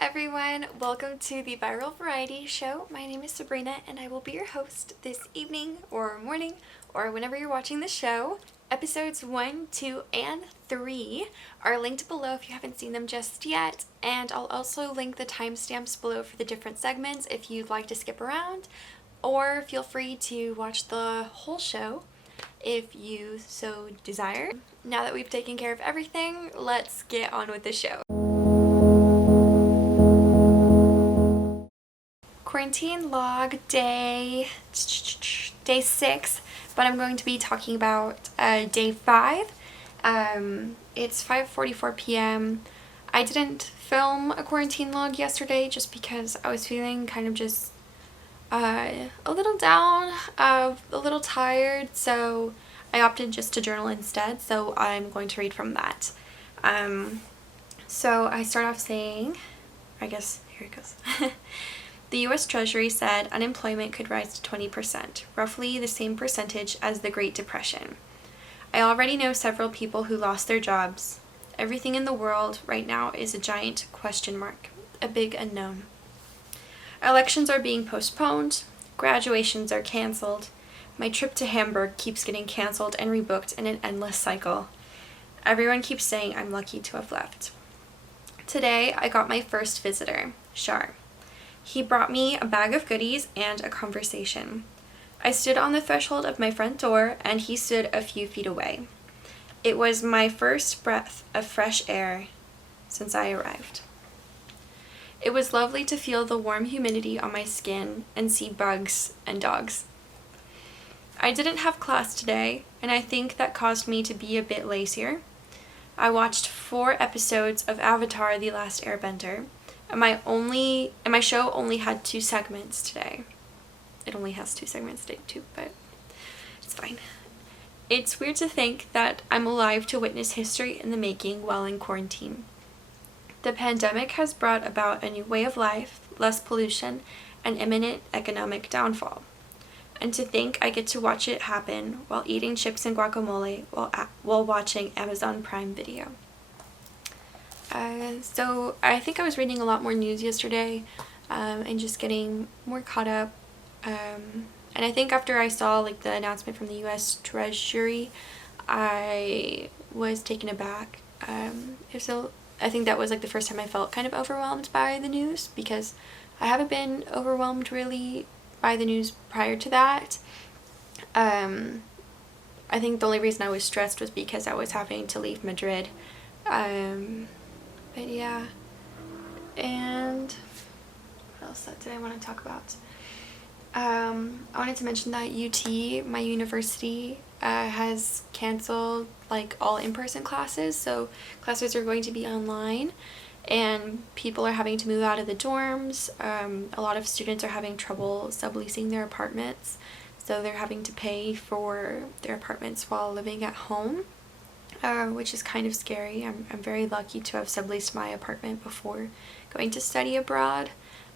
everyone, welcome to the Viral Variety Show. My name is Sabrina and I will be your host this evening or morning or whenever you're watching the show. Episodes 1, 2, and 3 are linked below if you haven't seen them just yet, and I'll also link the timestamps below for the different segments if you'd like to skip around, or feel free to watch the whole show if you so desire. Now that we've taken care of everything, let's get on with the show. Quarantine log day 6, but I'm going to be talking about day 5. It's 5:44 p.m. I didn't film a quarantine log yesterday just because I was feeling kind of just a little down, a little tired, so I opted just to journal instead, so I'm going to read from that. So I start off saying, I guess, here it goes. The U.S. Treasury said unemployment could rise to 20%, roughly the same percentage as the Great Depression. I already know several people who lost their jobs. Everything in the world right now is a giant question mark, a big unknown. Elections are being postponed, graduations are canceled. My trip to Hamburg keeps getting canceled and rebooked in an endless cycle. Everyone keeps saying I'm lucky to have left. Today, I got my first visitor, Shar. He brought me a bag of goodies and a conversation. I stood on the threshold of my front door, and he stood a few feet away. It was my first breath of fresh air since I arrived. It was lovely to feel the warm humidity on my skin and see bugs and dogs. I didn't have class today, and I think that caused me to be a bit lazier. I watched 4 episodes of Avatar: The Last Airbender. And my show only had 2 segments today. It only has 2 segments today too, but it's fine. It's weird to think that I'm alive to witness history in the making while in quarantine. The pandemic has brought about a new way of life, less pollution, and imminent economic downfall. And to think I get to watch it happen while eating chips and guacamole while watching Amazon Prime Video. So I think I was reading a lot more news yesterday and just getting more caught up. And I think after I saw the announcement from the U.S. Treasury, I was taken aback. So I think that was the first time I felt kind of overwhelmed by the news, because I haven't been overwhelmed really by the news prior to that. I think the only reason I was stressed was because I was having to leave Madrid. But yeah, and what else did I want to talk about? I wanted to mention that UT, my university, has canceled all in-person classes, so classes are going to be online, and people are having to move out of the dorms. A lot of students are having trouble subleasing their apartments, so they're having to pay for their apartments while living at home. Which is kind of scary. I'm very lucky to have subleased my apartment before going to study abroad.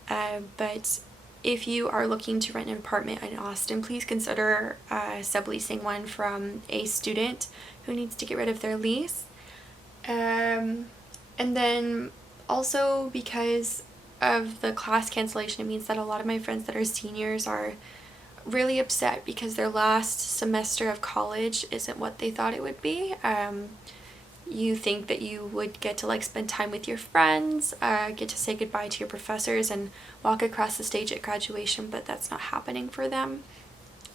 But if you are looking to rent an apartment in Austin, please consider subleasing one from a student who needs to get rid of their lease. And then also, because of the class cancellation, it means that a lot of my friends that are seniors are really upset because their last semester of college isn't what they thought it would be. You think that you would get to spend time with your friends, get to say goodbye to your professors and walk across the stage at graduation, but that's not happening for them,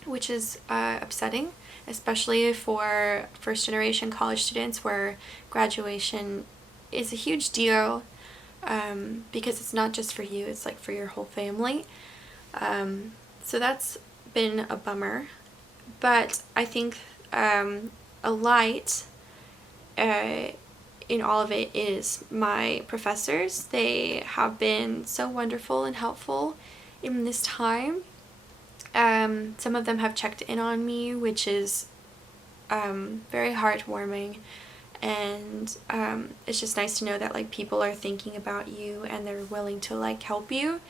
which is upsetting, especially for first generation college students, where graduation is a huge deal, because it's not just for you, it's for your whole family. So that's been a bummer, but I think a light in all of it is my professors. They have been so wonderful and helpful in this time. Some of them have checked in on me, which is very heartwarming, and it's just nice to know that people are thinking about you and they're willing to help you.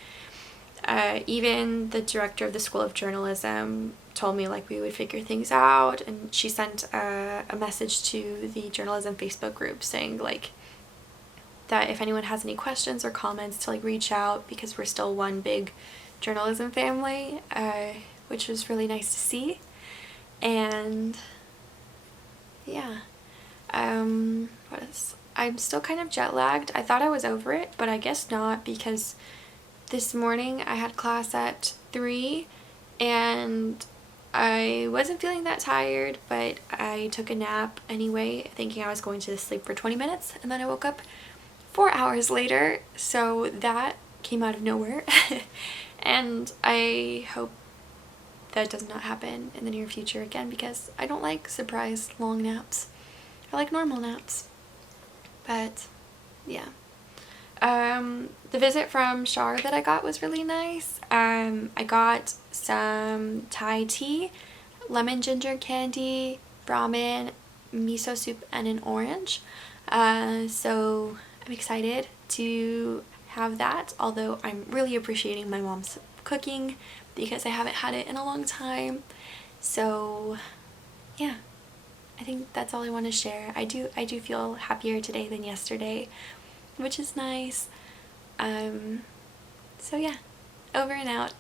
Even the director of the School of Journalism told me we would figure things out, and she sent a message to the journalism Facebook group saying that if anyone has any questions or comments to like reach out, because we're still one big journalism family, which was really nice to see. And yeah, what else? I'm still kind of jet lagged. I thought I was over it, but I guess not, because this morning I had class at 3 and I wasn't feeling that tired, but I took a nap anyway, thinking I was going to sleep for 20 minutes, and then I woke up 4 hours later, so that came out of nowhere. And I hope that does not happen in the near future again, because I don't like surprise long naps. I like normal naps. But yeah. The visit from Shar that I got was really nice. I got some Thai tea, lemon ginger candy, ramen, miso soup, and an orange. So I'm excited to have that, although I'm really appreciating my mom's cooking because I haven't had it in a long time. So yeah, I think that's all I want to share. I do feel happier today than yesterday, which is nice. So yeah, over and out.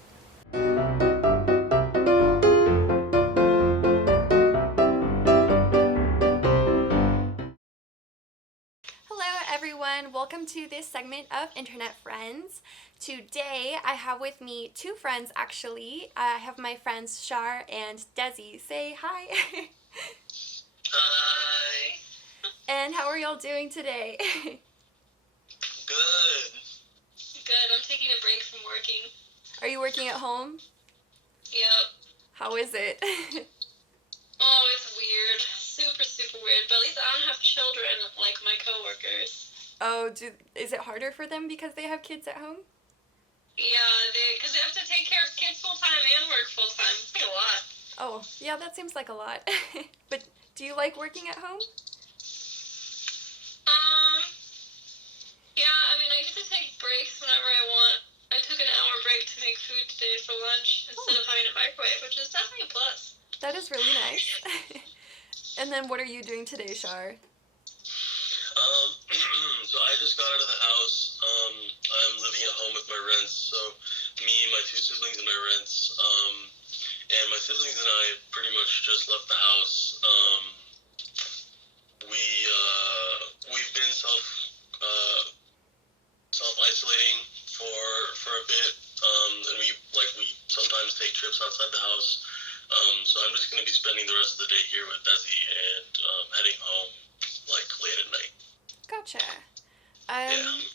Hello everyone, welcome to this segment of Internet Friends. Today I have with me two friends actually. I have my friends Shar and Desi. Say hi. Hi. And how are y'all doing today? Good. Good. I'm taking a break from working. Are you working at home? Yep. How is it? Oh, it's weird. Super, super weird. But at least I don't have children like my coworkers. Oh, is it harder for them because they have kids at home? Yeah, because they have to take care of kids full time and work full time. It's like a lot. Oh, yeah, that seems like a lot. But do you like working at home? Yeah, I mean, I get to take breaks whenever I want. I took an hour break to make food today for lunch instead of having a microwave, which is definitely a plus. That is really nice. And then what are you doing today, Shar? So I just got out of the house. I'm living at home with my rents. So me, my two siblings, and my rents. And my siblings and I pretty much just left the house. We've been self isolating for a bit. And we sometimes take trips outside the house. So I'm just gonna be spending the rest of the day here with Desi and heading home like late at night. Gotcha.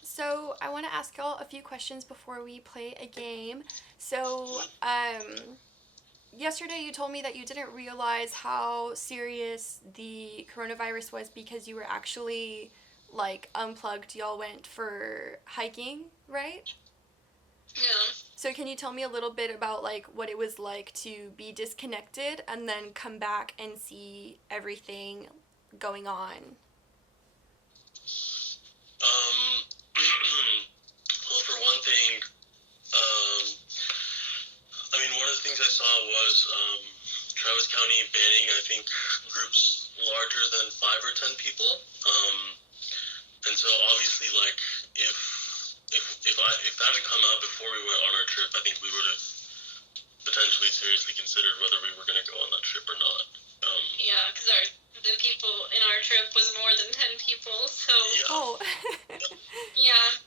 So I want to ask y'all a few questions before we play a game. So, yesterday you told me that you didn't realize how serious the coronavirus was because you were actually, like, unplugged. Y'all went for hiking, right? Yeah. So can you tell me a little bit about, like, what it was like to be disconnected and then come back and see everything going on? Well, for one thing, I mean, one of the things I saw was Travis County banning, I think, groups larger than 5 or 10 people. And so obviously, like, if that had come out before we went on our trip, I think we would have potentially seriously considered whether we were going to go on that trip or not. Yeah, because the people in our trip was more than 10 people, so... Yeah. Oh. Yeah.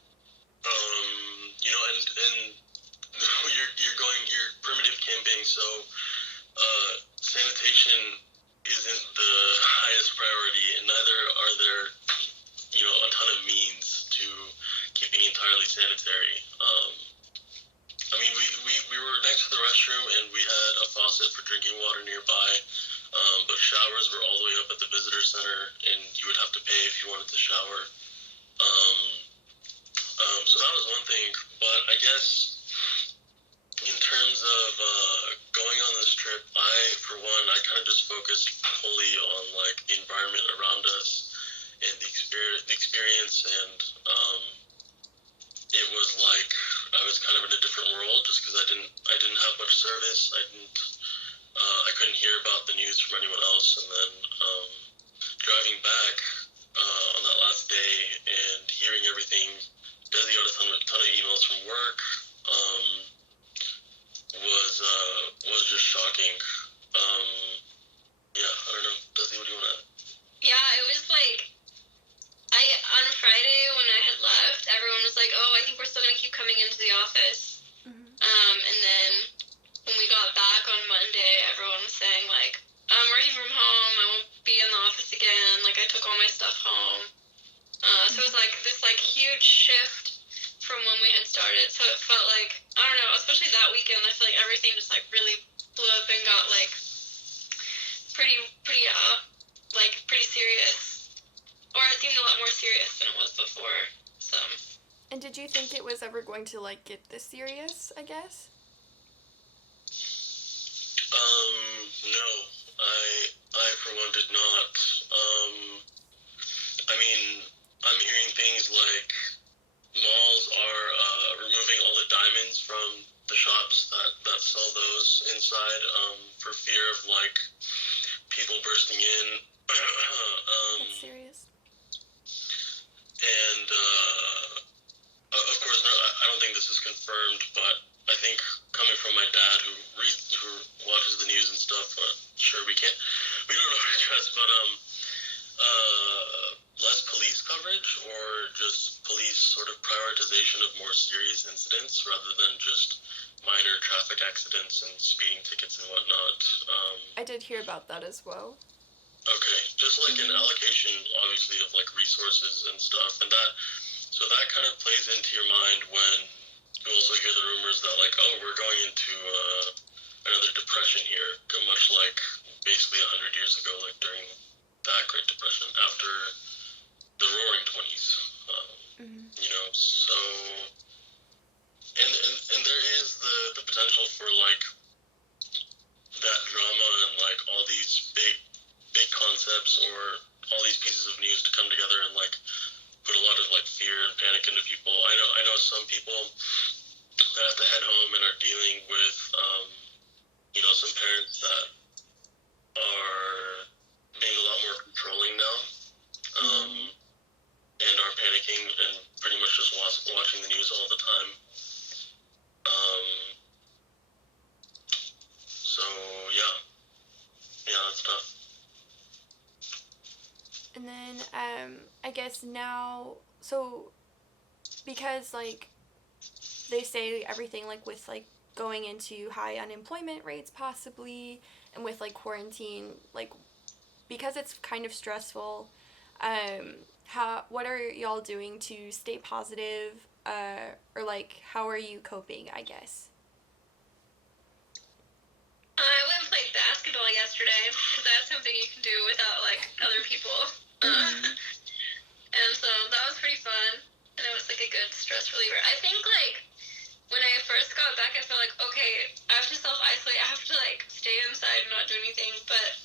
You know, and you're primitive camping, so sanitation isn't the highest priority, and neither are there, a ton of means to keeping entirely sanitary. I mean, we were next to the restroom, and we had a faucet for drinking water nearby, but showers were all the way up at the visitor center, and you would have to pay if you wanted to shower. So that was one thing, but I guess in terms of going on this trip, for one, I kind of just focused wholly on like the environment around us and the experience, and it was like I was kind of in a different world just because I didn't have much service. I couldn't hear about the news from anyone else, and then driving back on that last day and hearing everything. Desi got a ton of emails from work. Was just shocking. Yeah, I don't know. Desi, what do you want to add? Yeah, it was like, on Friday when I had left, everyone was like, oh, I think we're still going to keep coming into the office. And then when we got back on Monday, everyone was saying, like, I'm working from home, I won't be in the office again, like, I took all my stuff home. So it was, like, this, like, huge shift from when we had started. So it felt like, I don't know, especially that weekend, I feel like everything just, like, really blew up and got, like, pretty serious. Or it seemed a lot more serious than it was before, so. And did you think it was ever going to, like, get this serious, I guess? No. I for one did not. I mean, I'm hearing things like malls are removing all the diamonds from the shops that sell those inside for fear of, like, people bursting in. That's serious. And, of course, no, I don't think this is confirmed, but I think coming from my dad who watches the news and stuff, sure, we don't know what to trust, but, less police coverage or just police sort of prioritization of more serious incidents rather than just minor traffic accidents and speeding tickets and whatnot. I did hear about that as well. Okay, just like an allocation, obviously, of like resources and stuff, and that kind of plays into your mind when you also hear the rumors that, like, oh, we're going into another depression here, much like basically 100 years ago, like during that Great Depression after the Roaring 20s. You know, so and there is the potential for, like, that drama and, like, all these big concepts or all these pieces of news to come together and, like, put a lot of, like, fear and panic into people. I know some people that have to head home and are dealing with you know, some parents that are being a lot more controlling now. And are panicking and pretty much just watching the news all the time. So yeah, that's tough. And then, I guess now, so, because, like, they say everything, like, with, like, going into high unemployment rates possibly, and with, like, quarantine, like, because it's kind of stressful, what are y'all doing to stay positive, or, like, how are you coping, I guess? I went and played basketball yesterday, because that's something you can do without, like, other people. And so that was pretty fun, and it was, like, a good stress reliever. I think, like, when I first got back, I felt like, okay, I have to self-isolate, I have to, like, stay inside and not do anything, but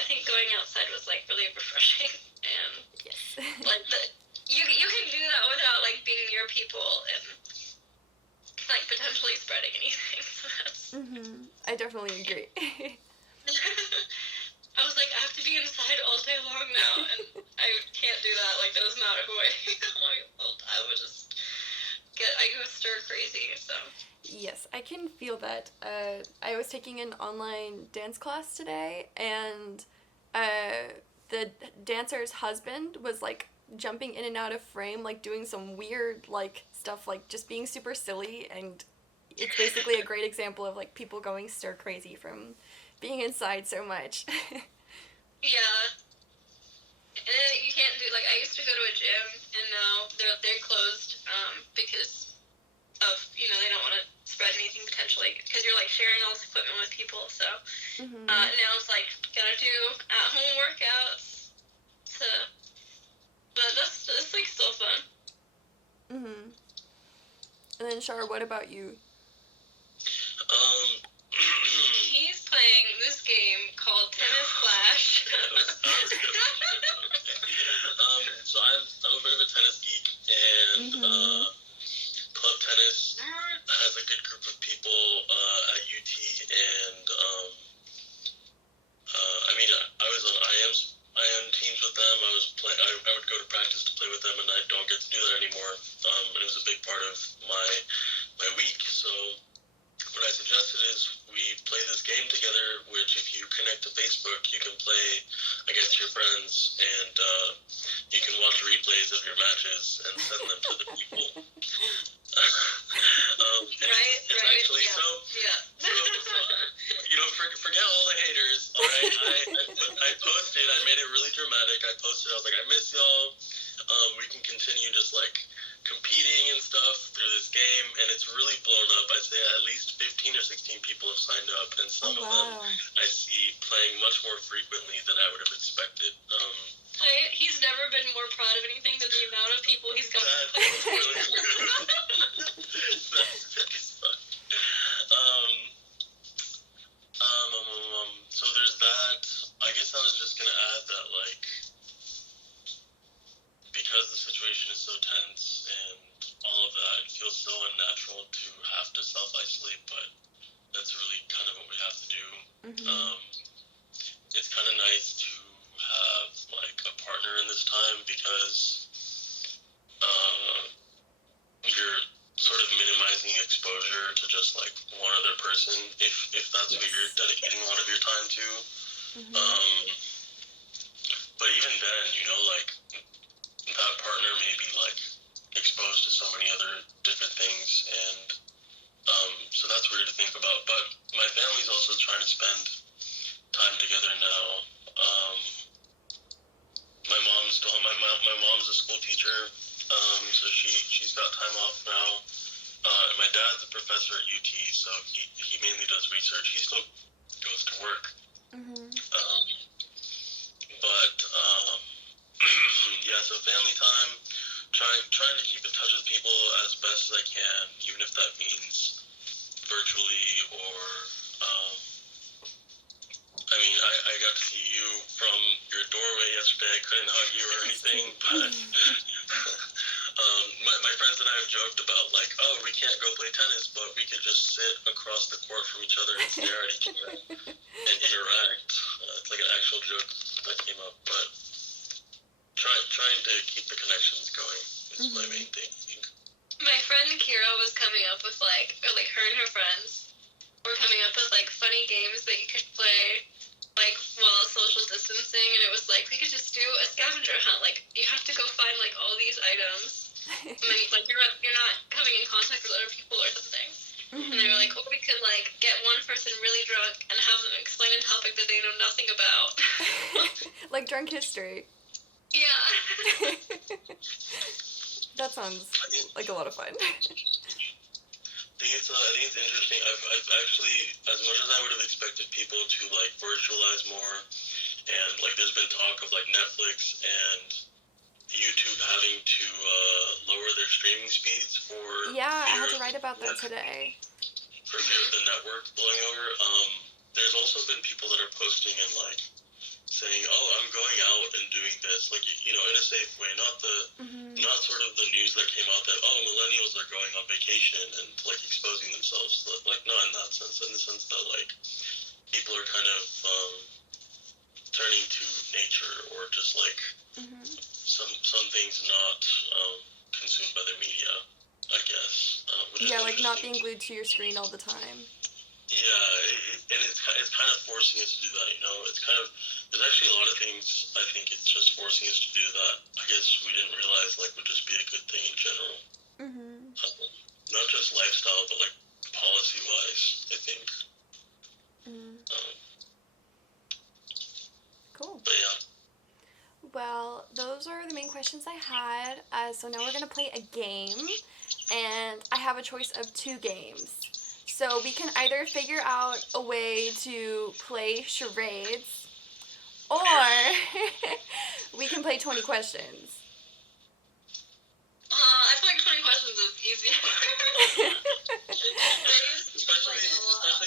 I think going outside was, like, really refreshing, and, Yes. like, you can do that without, like, being near people and, like, potentially spreading anything, so that's... I definitely agree. I was like, I have to be inside all day long now, and I can't do that. Like, that was not who I I go stir crazy, so. Yes, I can feel that. I was taking an online dance class today, and the dancer's husband was, like, jumping in and out of frame, like, doing some weird, like, stuff, like, just being super silly, and it's basically a great example of, like, people going stir crazy from being inside so much. Yeah. And then you can't do, like, I used to go to a gym, and now they're closed, because of, you know, they don't want to spread anything potentially, because you're, like, sharing all this equipment with people, so, now it's, like, gotta do at-home workouts, so, but that's like, still fun. And then, Shar, what about you? He's playing this game called Tennis Clash. So I'm a bit of a tennis geek, and club tennis has a good group of people at UT, and I mean, I I am teams with them. I would go to practice to play with them, and I don't get to do that anymore. And it was a big part of my week. So what I suggested is we play this game together, which if you connect to Facebook, you can play against your friends, and you can watch replays of your matches and send them to the people. It's actually yeah. so, forget all the haters, all right? I posted, I made it really dramatic. I posted, I was like, I miss y'all. We can continue just like competing and stuff through this game, and it's really blown up. I'd say at least 15 or 16 people have signed up, and some of them I see playing much more frequently than I would have expected. He's never been more proud of anything than the amount of people he's got. That's really that's fun. So there's that. I guess I was just gonna add that, like, because the situation is so tense and all of that, it feels so unnatural to have to self-isolate, but that's really kind of what we have to do. It's kind of nice to have, like, a partner in this time, because you're sort of minimizing exposure to just, like, one other person, if that's who you're dedicating a lot of your time to. But even then, like, that partner may be, like, exposed to so many other different things, and so that's weird to think about. But my family's also trying to spend time together now. My mom's a school teacher, so she's got time off now. And my dad's a professor at UT, so he mainly does research. He still goes to work. So family time, trying to keep in touch with people as best as I can, even if that means virtually or, I got to see you from your doorway yesterday. I couldn't hug you or anything, but my friends and I have joked about, like, oh, we can't go play tennis, but we could just sit across the court from each other and stare at each other and interact. It's like an actual joke that came up, but trying to keep the connections going is my main thing. My friend Kira was coming up with, like her and her friends were coming up with, like, funny games that you could play, like, while social distancing, and it was like, we could just do a scavenger hunt. Like, you have to go find, like, all these items, and then, like, you're not coming in contact with other people or something. And they were like, oh, we could, like, get one person really drunk and have them explain a topic that they know nothing about. Like drunk history. Yeah. That sounds like a lot of fun. I think it's interesting. I've actually, as much as I would have expected people to, like, virtualize more, and, like, there's been talk of, like, Netflix and YouTube having to lower their streaming speeds for I had to write about that today. For fear of the network blowing over. There's also been people that are posting and, like, saying, oh, I'm going out and doing this, like, in a safe way, not sort of the news that came out that, oh, millennials are going on vacation and, like, exposing themselves, like, not in that sense, in the sense that, like, people are kind of turning to nature, or just, like, some things not consumed by the media, I guess. Like, not being glued to your screen all the time. Yeah, and it's kind of forcing us to do that, It's kind of, there's actually a lot of things I think it's just forcing us to do that I guess we didn't realize, like, would just be a good thing in general. Not just lifestyle, but, like, policy-wise, I think. Cool. But yeah. Well, those are the main questions I had. So now we're going to play a game, and I have a choice of 2 games. So we can either figure out a way to play charades, or we can play 20 questions. I feel like 20 questions is easier. Especially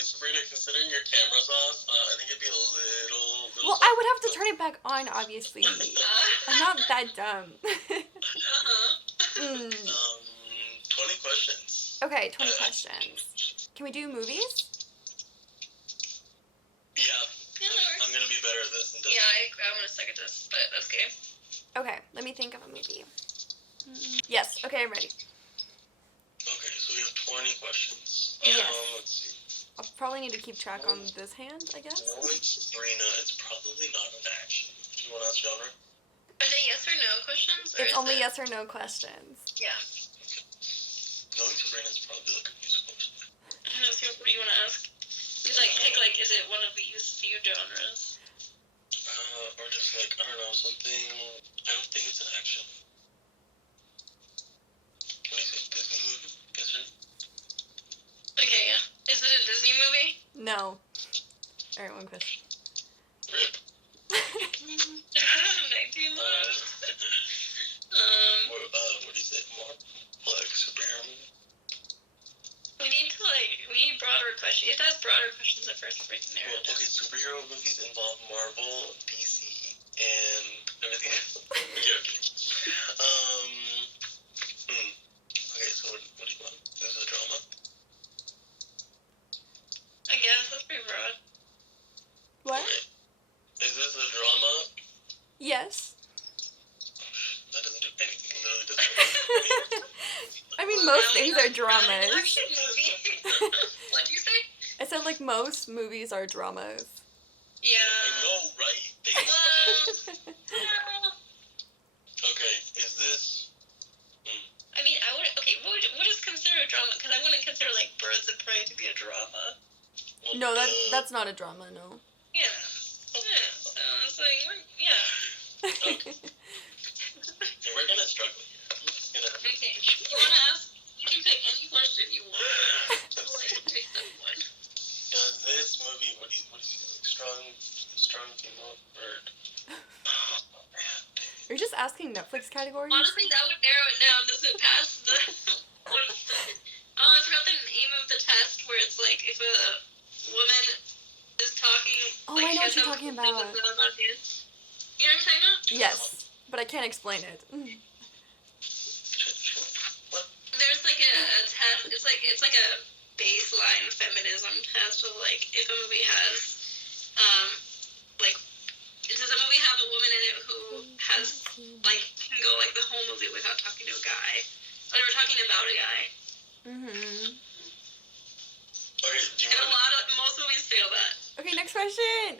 Sabrina, considering your camera's off, I think it'd be a little Well, I would have to turn it back on, obviously. I'm not that dumb. 20 questions. Okay, 20 questions. Can we do movies? Yeah. I'm gonna be better at this than Yeah, I agree. I'm gonna suck at this, but that's okay. Okay, let me think of a movie. Yes, okay, I'm ready. Okay, so we have 20 questions. Yes. Let's see. I'll probably need to keep track on this hand, I guess. Knowing Sabrina, it's probably not an action. Do you want to ask genre? Are they yes or no questions? Or It's is only it... yes or no questions. Yeah. Knowing Sabrina is probably like a musical. I don't know, see what do you want to ask? He's like, pick like, is it one of these few genres? Or just like, I don't know, something. I don't think it's an action. What do you think? Disney movie? Yes or no? Okay, yeah. Is it a Disney movie? No. Alright, one question. Rip. 19 left. What do you say? More like superhero movie? We need broader questions. It has broader questions at first before you can narrow it down. Okay, superhero movies involve Marvel, DC, and everything else. Okay. Okay, so what do you want? Is this a drama? I guess that's pretty broad. What? Okay. Is this a drama? Yes. That doesn't do anything. It literally doesn't do anything. I mean, most things are dramas. Action movie. What'd you say? I said, like, most movies are dramas. Yeah. I know, right? Okay, is this... I mean, I would. Okay, what is considered a drama? Because I wouldn't consider like Birds of Prey to be a drama. No, that's not a drama, no. Yeah. Yeah. So it's like, yeah. We're gonna struggle here. I'm just gonna... Okay. You wanna ask? You can pick any question you want. Go ahead and pick that one. Does this movie... What do you like? Strong female bird? Oh, man. You're just asking Netflix categories? Honestly, that would narrow it down. Does it pass the? Oh, I forgot the name of the test where it's like if a woman is talking. Oh, like, I know what she you're has talking a- about. You know what I'm talking about? Yes, but I can't explain it. What? There's like a test. It's like a baseline feminism test of like if a movie has like does a movie have a woman in it who has like can go like the whole movie without talking to a guy, or we're talking about a guy. Mm-hmm. Okay, do you And want... most movies fail that. Okay, next question.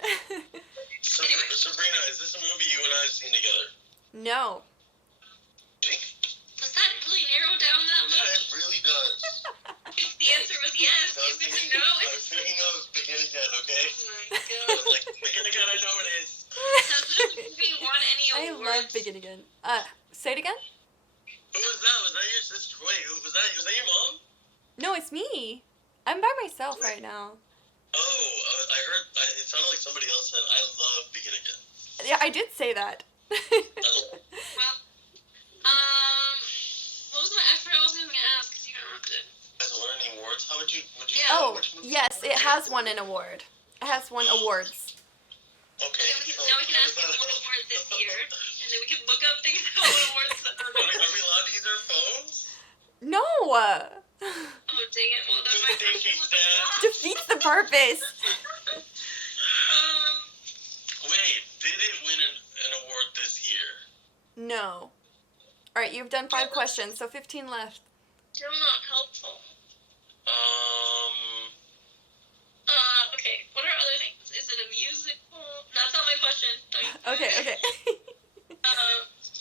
Sabrina, is this a movie you and I have seen together? No. Does that really narrow down that Yeah, much? it really does. If the answer was yes, I was if it's thinking, no, I was it's... thinking of Begin Again, okay? Oh my I god. was like, Begin Again, I know it is. Has this movie won any I awards? love Begin Again. Say it again? Who was that? Was that your sister? Wait, who was that? Was that your mom? No, it's me. I'm by myself right now. Oh, I heard, it sounded like somebody else said, I love Begin Again. Yeah, I did say that. I love it. Well, what was I forgot what I was gonna ask because you interrupted. Has it won any awards? How would you Yeah. Oh, which movie- yes, it has won an award. It has won awards. Okay. Now we can ask you what award this year, and then we can look up things that won awards that are Are we allowed to use our phones? No! Oh, dang it. Well, that's my Thank you, Dad. Defeats the purpose. Wait, did it win an award this year? No. Alright, you've done 5 questions, so 15 left. Still not helpful. Okay. What are other things? Is it a musical? That's not my question. Okay.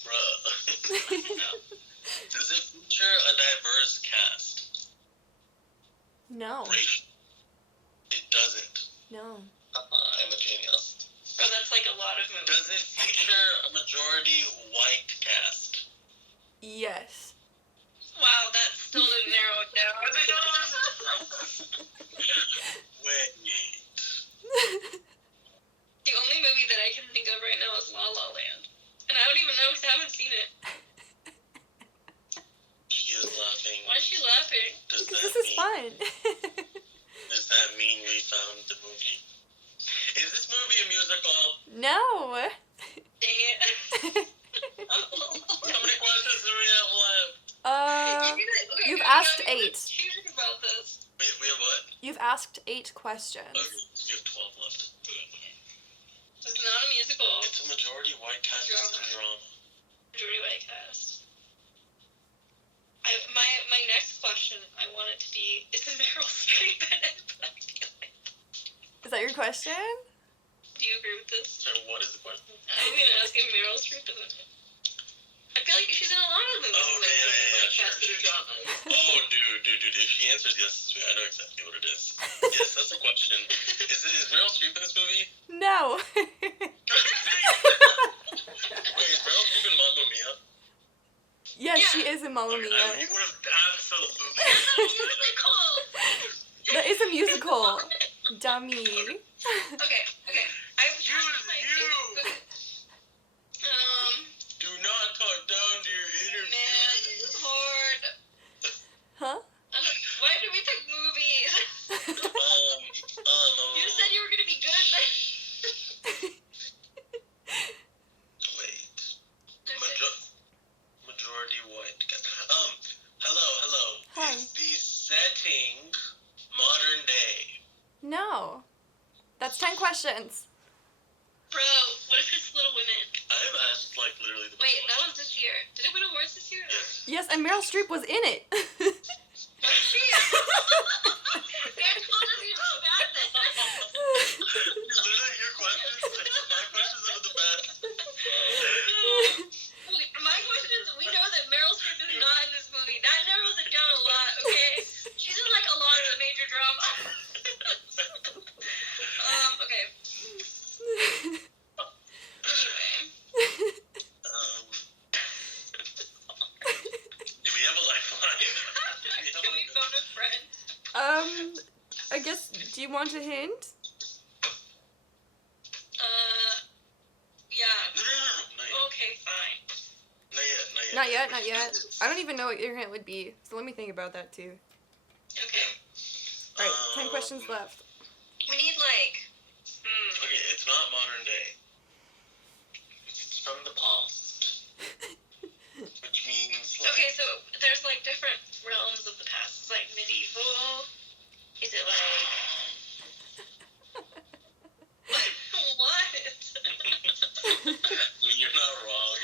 Bruh. Does it feature a diverse cast? No. Racial? It doesn't. No. I'm a genius. Bro, that's like a lot of movies. Does it feature a majority white cast? Yes. Wow, that still didn't narrow it down. Wait. The only movie that I can think of right now is La La Land. And I don't even know because I haven't seen it. She is laughing. Why is she laughing? Does Because that this is mean, fun. Does that mean we found the movie? Is this movie a musical? No. Dang it. How many questions do we have left? You've asked 8. Cheating about this. We have what? You've asked 8 questions. Okay, so you have 12 left. Dang it. This is It's not a musical. It's a majority white cast. It's a drama. Majority white cast. My next question, I want it to be, is Meryl Streep in it? Is that your question? Do you agree with this? So what is the question? I'm gonna ask if Meryl Streep is in it. I feel like she's in a lot of movies. Oh, yeah, Sure. Oh, dude. If she answers yes, I know exactly what it is. Yes, that's the question. Is Meryl Streep in this movie? No. Wait, is Meryl Streep in Mamma Mia? Yes, she is in Mamma You Mia. would have absolutely. That is a musical. Dummy. Okay. Do not talk down to your interview. Man, this is hard. Huh? Why did we pick movies? You said you were gonna be good at this. Wait. Majority white. Hello. Hi. Is the setting modern day? No. That's 10 questions. Bro, what if it's Little Women? I've asked like literally the. Wait, that was this year. Did it win awards this year? Yes. Yes, and Meryl Streep was in it. Was she? That doesn't even so bad then. Literally your questions. My questions are the best. My question is, we know that Meryl Streep is not in this movie. That narrows it down a lot, okay? She's in like a lot of the major drama. Okay. Do we have a lifeline? Can we phone a friend? I guess, do you want a hint? Yeah. No. Okay, fine. Not yet. I don't even know what your hint would be, so let me think about that too. Okay. Alright, 10 questions left. We need like. Okay, it's not modern day. It's from the past. Which means like. Okay, so there's like different realms of the past. It's like medieval. Is it like. What? You're not wrong.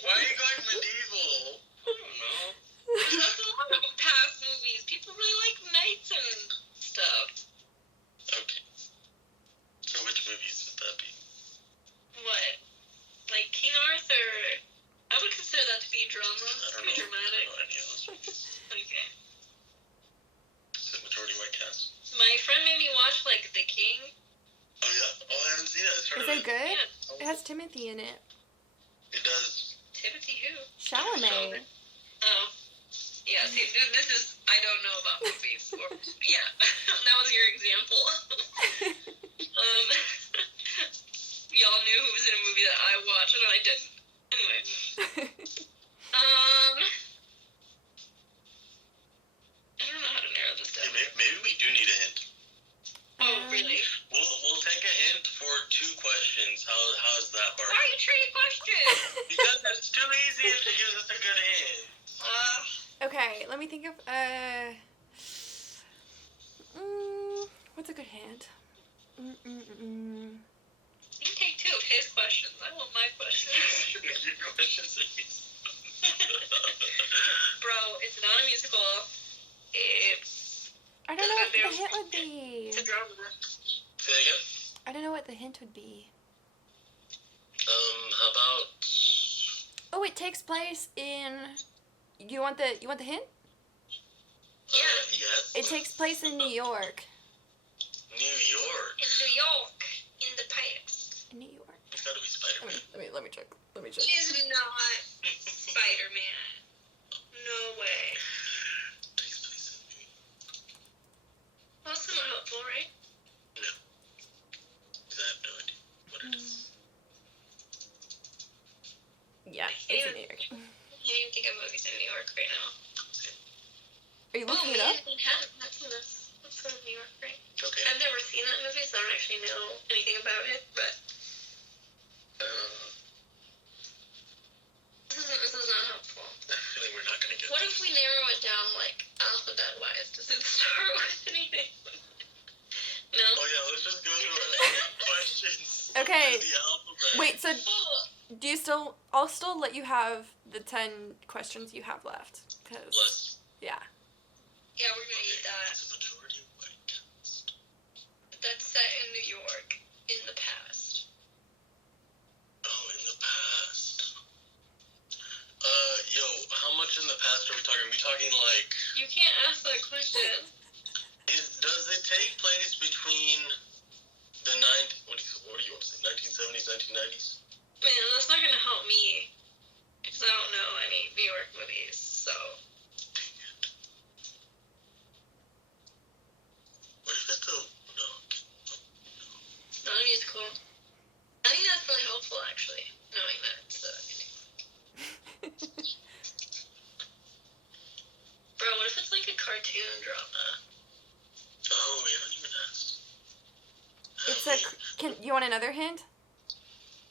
Why are you going medieval? I don't know. That's a lot of past movies. People really like knights and stuff. Okay. So which movies would that be? What? Like King Arthur? I would consider that to be drama. I don't Pretty know. dramatic. I don't know any of those movies. Okay. Is it majority white cast? My friend made me watch like The King. Oh yeah? Oh, I haven't seen it. Is it good? It has Timothy in it. It does. Timothy who? Chalamet. Oh. Yeah, see, this is, I don't know about movies. Yeah, that was your example. Y'all knew who was in a movie that I watched and I didn't. Anyway. I don't know how to narrow this down. Hey, maybe we do need a hint. Oh, really? We'll take a hint for 2 questions. How's that Why work? are you trading questions? Because it's too easy if it gives us a good hint. Okay, let me think of, what's a good hint? You can take 2 of his questions. I want my questions. Your questions are easy. Bro, it's not a musical. It's I don't know what the hint would be. a drama. Say that again? I don't know what the hint would be. How about... Oh, it takes place in, you want the hint? Yeah. Yes. It takes place in New York. New York. In New York, in the past. In New York. It's gotta be Spider-Man. Let me check. He's not Spider-Man. No way. Takes place in New York. Well, that's not helpful, right? No. Because I have no idea what it is. Yeah, it's in New York. I can't even think of movies in New York right now. Are you looking it up? That's in New York, right? Okay. I've never seen that movie, so I don't actually know anything about it, but this is not helpful. I feel like we're not gonna get What if we narrow it down, like, alphabet-wise? Does it start with anything? No? Oh yeah, let's just go to our questions. So, do you still... I'll still let you have the 10 questions you have left. Because, yeah. Yeah, we're gonna eat that. It's a majority white cast. That's set in New York in the past. Oh, in the past. Yo, how much in the past are we talking? Are we talking like... You can't ask that question. Does it take place between the what do you want to say? 1970s, 1990s? Man, that's not gonna help me. Because I don't know any New York movies, so... What if it's a... No. Not a musical. I think that's really helpful, actually, knowing that it's Bro, what if it's like a cartoon drama? Oh, we haven't even asked. It's a... You want another hint?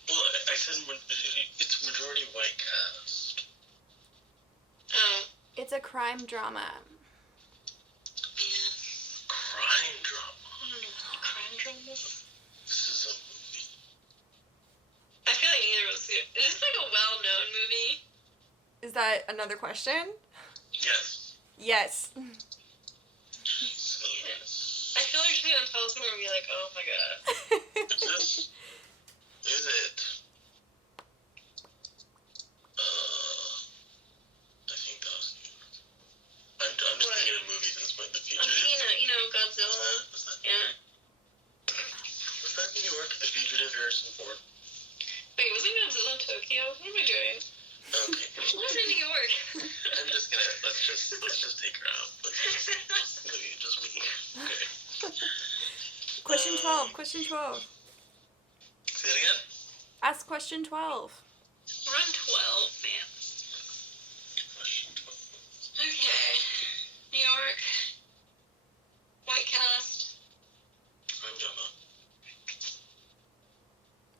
Well, I said it's majority white cast. Oh. It's a crime drama. Yeah. Crime drama. I don't know any crime dramas. This is a movie. I feel like neither of us do. Is this like a well-known movie? Is that another question? Yes. Yes. So yes. I feel like she's gonna tell us and we're gonna be like, oh my god. Is it? I think that was New York. I'm just thinking of movies in the future. I'm thinking of, Godzilla. Was that Yeah. New York? The Fugitive, Harrison Ford? Wait, wasn't Godzilla in Tokyo? What am I doing? Okay. What's in New York? I'm just gonna, let's just take her out. Just me. Okay. Question 12. Question 12. Say it again? Ask question 12. We're on 12, man. Question 12. Okay. New York. White cast. Crime drama.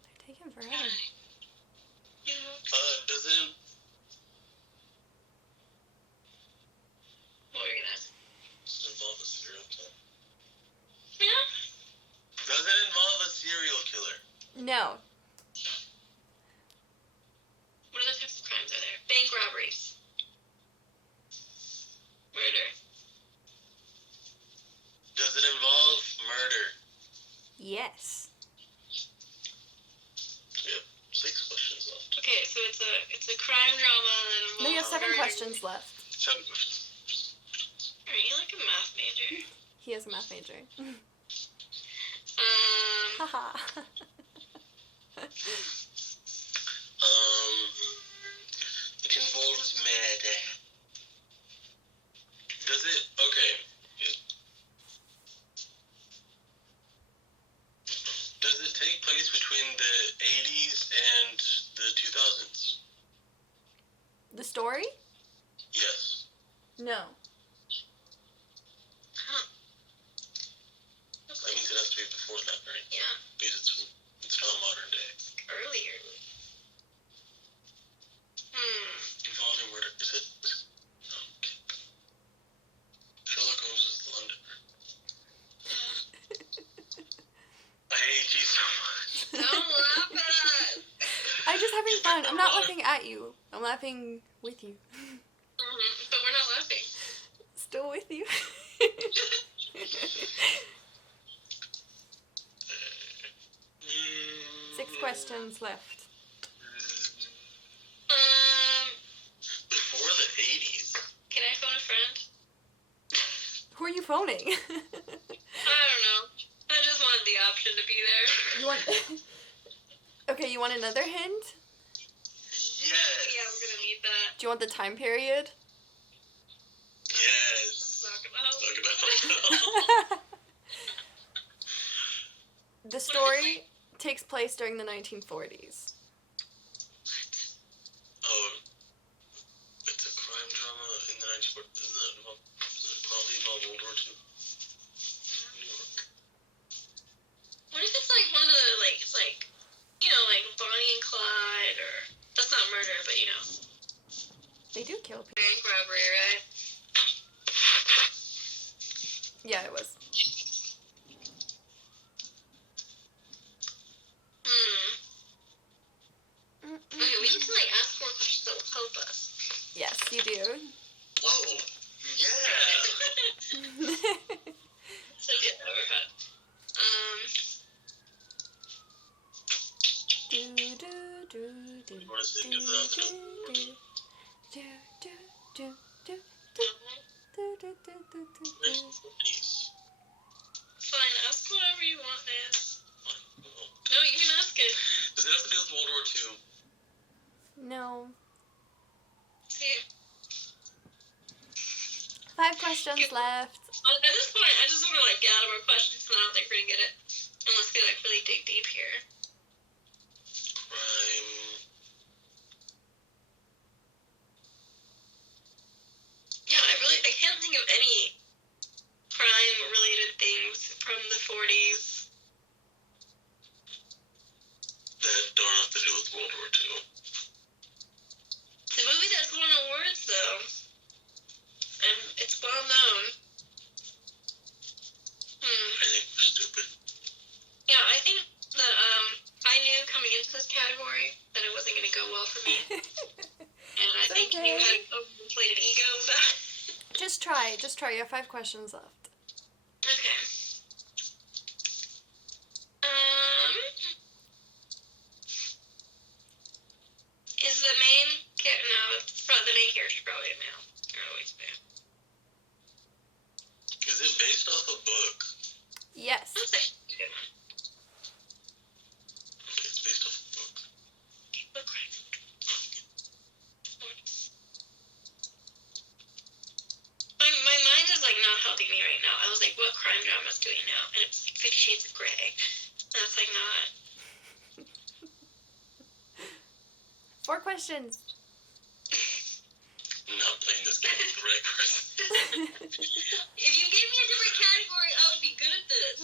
They're taking forever. New York. Does it... What were you gonna ask? Does it involve a serial killer? Yeah? Does it involve a serial killer? No. What other types of crimes are there? Bank robberies. Murder. Does it involve murder? Yes. Yep. 6 questions left. Okay, so it's a crime drama that involves... No, you have 7 murder. questions left. 7 questions. Aren't you like a math major? He is a math major. Haha. It involves murder. Does it... Okay. Does it take place between the 80s and the 2000s? The story? Yes. No. Huh. That means it has to be before that, right? Yeah. Because it's not modern day. Earlier. Involving murder. Is it? No. Okay. Sherlock Holmes is London. I hate you so much. Don't laugh at us! I'm just having fun. I'm not laughing at you. I'm laughing with you. But we're not laughing. Still with you. 6 questions left. Before the 80s. Can I phone a friend? Who are you phoning? I don't know. I just wanted the option to be there. You want... Okay, you want another hint? Yes. Yeah, we're gonna need that. Do you want the time period? Yes. That's not gonna help. The story takes place during the 1940s. Oh, it's a crime drama in the 1940s. Doesn't it probably involve World War II? New York. What if it's like one of the, like, it's like, like Bonnie and Clyde, or... That's not murder, but They do kill people. bank robbery, right? Yeah, it was. middle class. Yes, you do. Whoa. Yeah. So yeah, ever had. Do do do do You want to say do do that? do do do do do do do do do do. 1940s. Fine, ask whatever you want, man. No, you can ask it. Does it have to do with World War II? No. See, 5 questions left. at this point, I just want to like gather more questions, and I don't think we're gonna get it unless we like really dig deep here. Crime. Yeah, I can't think of any crime-related things from the 40s. That don't have to do with World War II. It's a movie that's won awards, though. And it's well known. I think we're stupid. Yeah, I think that, I knew coming into this category that it wasn't gonna go well for me. And I think you had an overinflated ego with that. Just try. You have 5 questions left. Okay. Is the main no, it's probably the main character's probably a male. They're always male. Is it based off a book? Yes. That's actually a good one. Okay, it's based off a book. What crime? My mind is like not helping me right now. I was like, what crime dramas do we know? And it's 50 Shades of Grey. And it's like not. 4 questions. I'm not playing this game with the right person. If you gave me a different category, I would be good at this.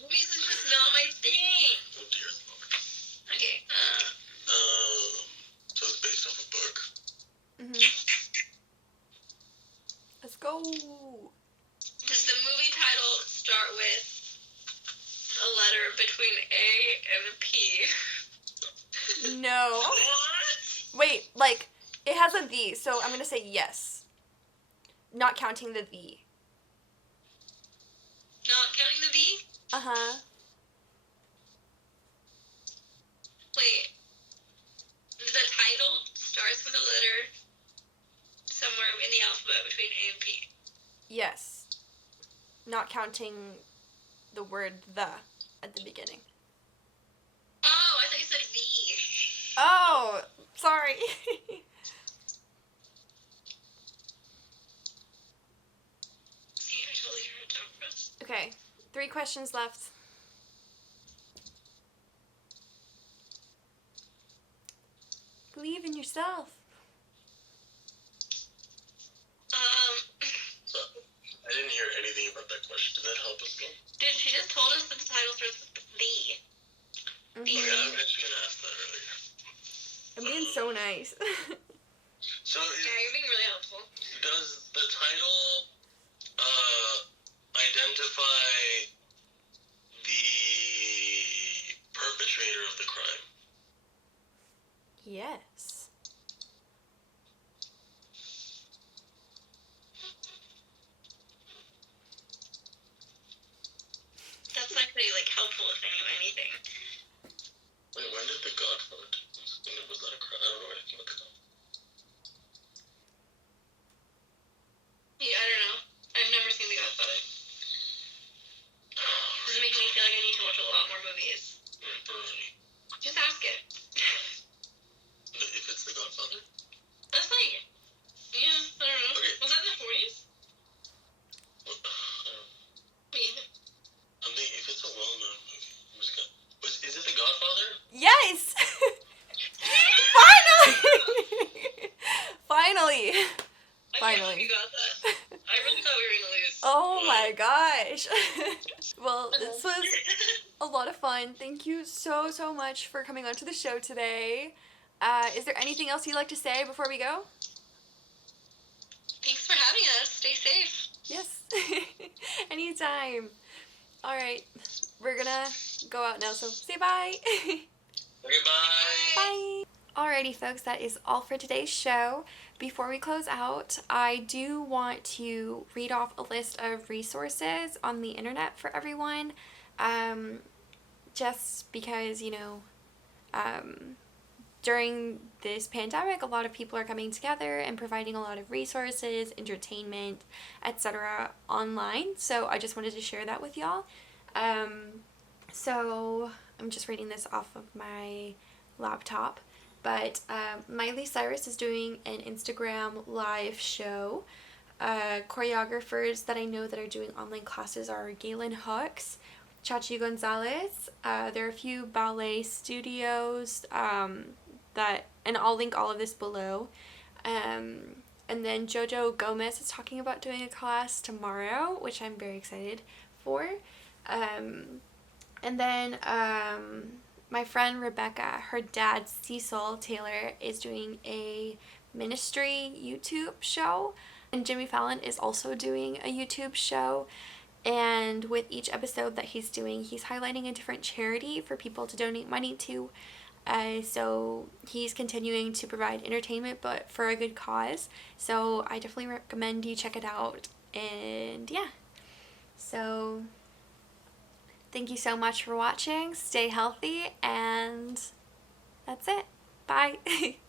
Movies is just not my thing. Oh dear Lord. Okay, So it's based off a book. Let's go. does the movie title start with a letter between A and a P? No. What? Wait, like, it has a the, so I'm gonna say yes. Not counting the the. Not counting the V? Uh-huh. Wait. The title starts with a letter somewhere in the alphabet between A and P. Yes. Not counting the word the at the beginning. Oh, I thought you said V. Oh, sorry. See, I totally heard it down for us. Okay, 3 questions left. Believe in yourself. So, I didn't hear anything about that question. Did that help us, though? Dude, she just told us that the title starts with the. Oh, yeah, I was actually going to ask that earlier. I'm being so nice. So, Yeah, you're being really helpful. does the title identify the perpetrator of the crime? Yes. That's actually like helpful if I knew anything. Wait, when did The Godfather take place? Was that a crime? I don't know anything about The Godfather. Yeah, I don't know. I've never seen The Godfather. This is making me feel like I need to watch a lot more movies. Just ask it. If it's The Godfather? That's like, yeah, I don't know. Okay. Was that in the 40s? Yeah. I'm thinking if it's a well-known movie, I'm just gonna. Is it The Godfather? Yes! Finally! Finally. I can't believe you got that. I really thought we were gonna lose. Oh my gosh. Well, this was a lot of fun. Thank you so much for coming onto the show today. Is there anything else you'd like to say before we go? Thanks for having us. Stay safe. Yes. Anytime. All right. We're gonna go out now, so say bye. Okay, bye. Bye. All right. Alrighty folks, that is all for today's show. Before we close out, I do want to read off a list of resources on the internet for everyone. Just because, during this pandemic, a lot of people are coming together and providing a lot of resources, entertainment, etc. online. So I just wanted to share that with y'all. So I'm just reading this off of my laptop. But Miley Cyrus is doing an Instagram live show. Choreographers that I know that are doing online classes are Galen Hooks, Chachi Gonzalez. There are a few ballet studios and I'll link all of this below. And then Jojo Gomez is talking about doing a class tomorrow, which I'm very excited for. And then my friend Rebecca, her dad Cecil Taylor, is doing a ministry YouTube show. And Jimmy Fallon is also doing a YouTube show. And with each episode that he's doing, he's highlighting a different charity for people to donate money to. So he's continuing to provide entertainment, but for a good cause. So I definitely recommend you check it out. And yeah. So thank you so much for watching. Stay healthy, and that's it. Bye.